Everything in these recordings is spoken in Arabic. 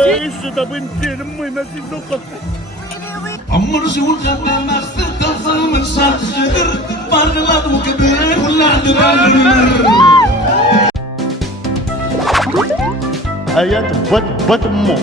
Isso da brincadeira, mãe, mas isso não عمر شو الغدا ما استخلص من شهر الشهر فرق الأرض وكبير ولا عندنا آيات بط مو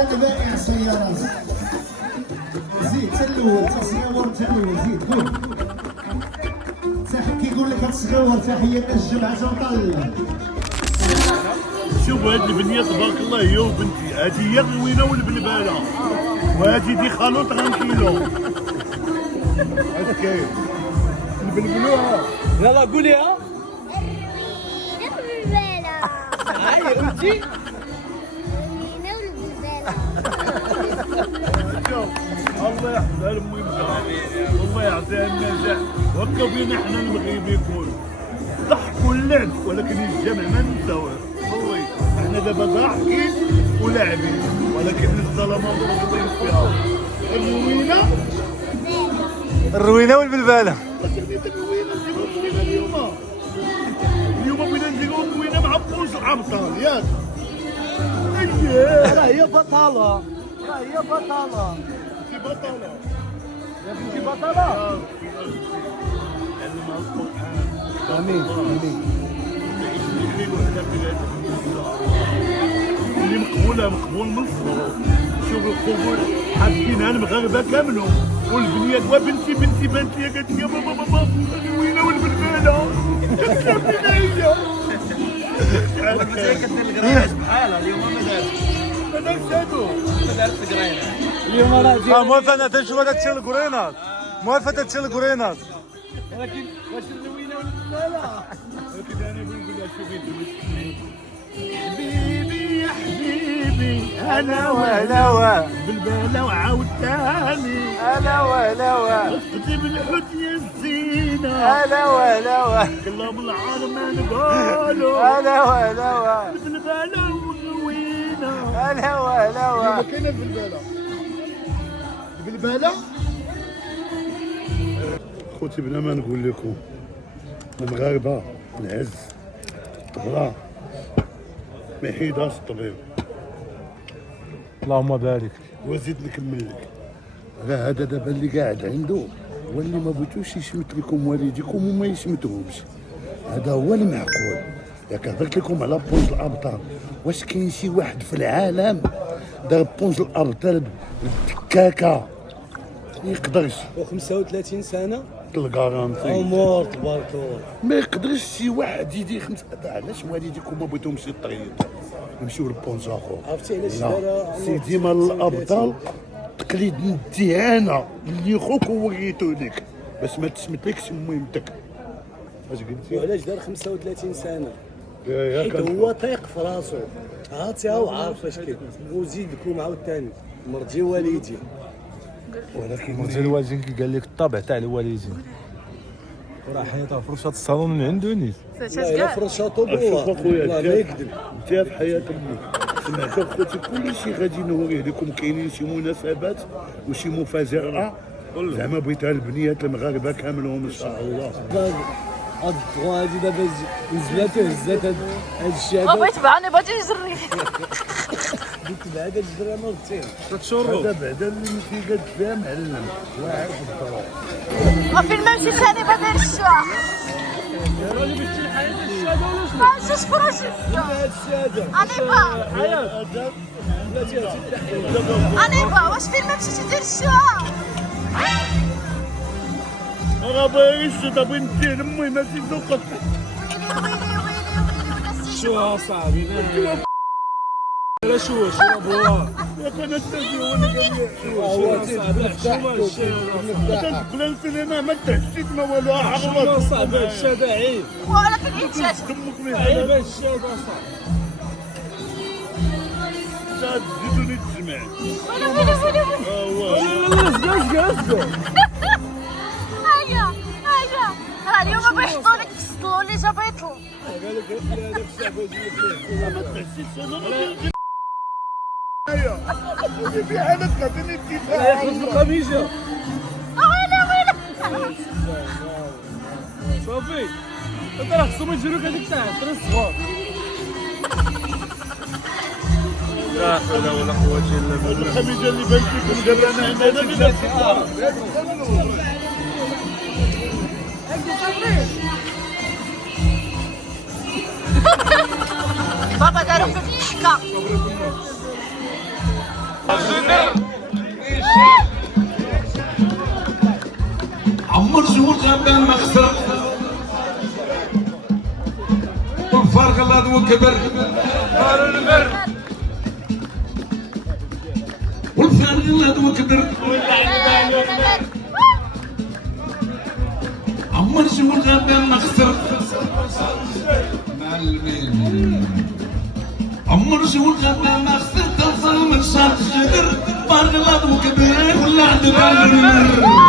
هذا البائع سيارات. زيد تلول تصغيور تلول زيد قول. كيقول لك تصغيور تحية الجمعة وطل. شوف هذه البنيه تبارك الله هي وبنتي، هذه هي الروينه والبلباله، وهذه دي خالو 30 كيلو. هذا كاين نبلبلوها. يلا قوليها. الروينة والبلبالة. هاي انتي. الروينة والبلبالة. شوف الله يحفظها لامي والله يعطيها النجاح، وهكا بينا حنا المغربي كون ضحك ولعب، ولكن الجمع ما نساوه والله. احنا دابا ضاحكين ولاعبين، ولكن الظلمه مفروضين فيها. الروينه الروينه والبلباله. اليوم بغينا نديرو الروينه مع بونس الابطال ياك. اييه راه هي بطاله، راه هي بطاله انتي بطله يا بنتي بطاله. علمها القران. امين امين. اللي مقبوله مقبول من الصغر. شوف القبول حابينها المغاربه كاملهم، والبنيه دوا بنتي بنتي بانت لي قالت لي بابا بابا الروينه والبلباله. فينا هي كدير القرايه بحالها اليوم ما دارتش. ما دارش هادو. ما دارتش القرايه اليوم. راه جاي موافقة تنشوف هذا الشيء القرينات، موافقة الشيء القرينات. ولكن واش الروينه والبلباله؟ لكن انا بنقول لها شوفي حبيبي يا حبيبي هلا وهلا بالباله وعاود تاني هلا وهلا اختي بالحوت يا الزينه هلا وهلا كلها بالعالم ما نقولو هلا وهلا بالباله والروينه. هلا وهلا. كاينه البلباله. البلباله خوتي بلا ما نقول لكم المغاربه العز طبرا ما يحيدهاش الطبيب. اللهم بارك. وزيد نكمل لك. راه هذا دابا اللي قاعد عنده هو اللي ما بغيتوش يشمت لكم والديكم وما يشمتوهمش. هذا هو المعقول. ياك هضرت لكم على بونج الابطال، واش كاين شي واحد في العالم دار بونج الابطال بالدكاكه؟ ما يقدرش. و35 سنه الكارانتي امور تبارك الله. ما يقدرش شي واحد يدير خمسه. علاش والديكم ما بغيتهمش يطيب نمشيو لبونج اخر؟ عرفتي علاش لا دار سيدي مال الابطال تقليد نديه انا اللي خوك وريتو لك باش ما تسمتلكش مهمتك. اش قلتي؟ وعلاش دار 35 سنه؟ ياك حيت هو طايق في راسو، عرفتي هو عارف اش كاين. وزيد لكم عاوتاني مرضي والدي. ولكن مرتي الوالدين كي قال لك الطبع تاع الوالدين، وراه حياتها فرشة الصالون من عنده نيت. لا الا فرشاطو شوف بوا اخويا والله ما يكذب. انت في حياه امك سمعت اخوتي كل شيء غادي نوريه لكم. كاينين شي مناسبات وشي مفاجاه زعما بغيتها البنيات المغاربه كاملهم ان شاء الله. هاد الدغوا هادي دابا نزلاتو هزات هاد الشيء هذا. بغيت بعاني باجي نجري. قلت بعدا الجرا مرتين. هذا بعدا اللي انت قد فيها معلم واعر بالضرورة. وفين ما مشيت ثاني بدل الشوا. ما شوش فراشي. هاد الشهاده انيبا انيبا واش فين ما مشيتي دير الشوا. انا باغيش دابا ندير لامي ماشي سوقك. شو صاحبي لا شو بوا ياك انا التاجي هو اللي قال لي هو صاحبي هذا بلا السينما ما تحسيت ما والو شو عرفت صاحبي الشهاده عيب ولكن انت دمك من عيب هذا الشهاده صاحبي. تزيدوني تجمع. اسكو هيا هيا راه اليوم بيحطوا لك في السطول اللي جا بيطلوا. بالك هذاك الشعب يجي ما تحسيتش انا هيا في حالك غادي نتفاهم. ياخذ القميجه ويلي ويلي. صافي انت راه خصهم يجيروك هذيك تاع الدري الصغار. لا حول ولا قوة إلا بالله. الخميجه اللي بان فيكم دابا انا بابا داروا في الحكا. ولاد وكبر والفان ولاد وكبر عمر شو الغابة ما خسر معلمين عمر شو الغابة ما خسر توصل من شاط الشجر بار ولاد وكبر ولا عند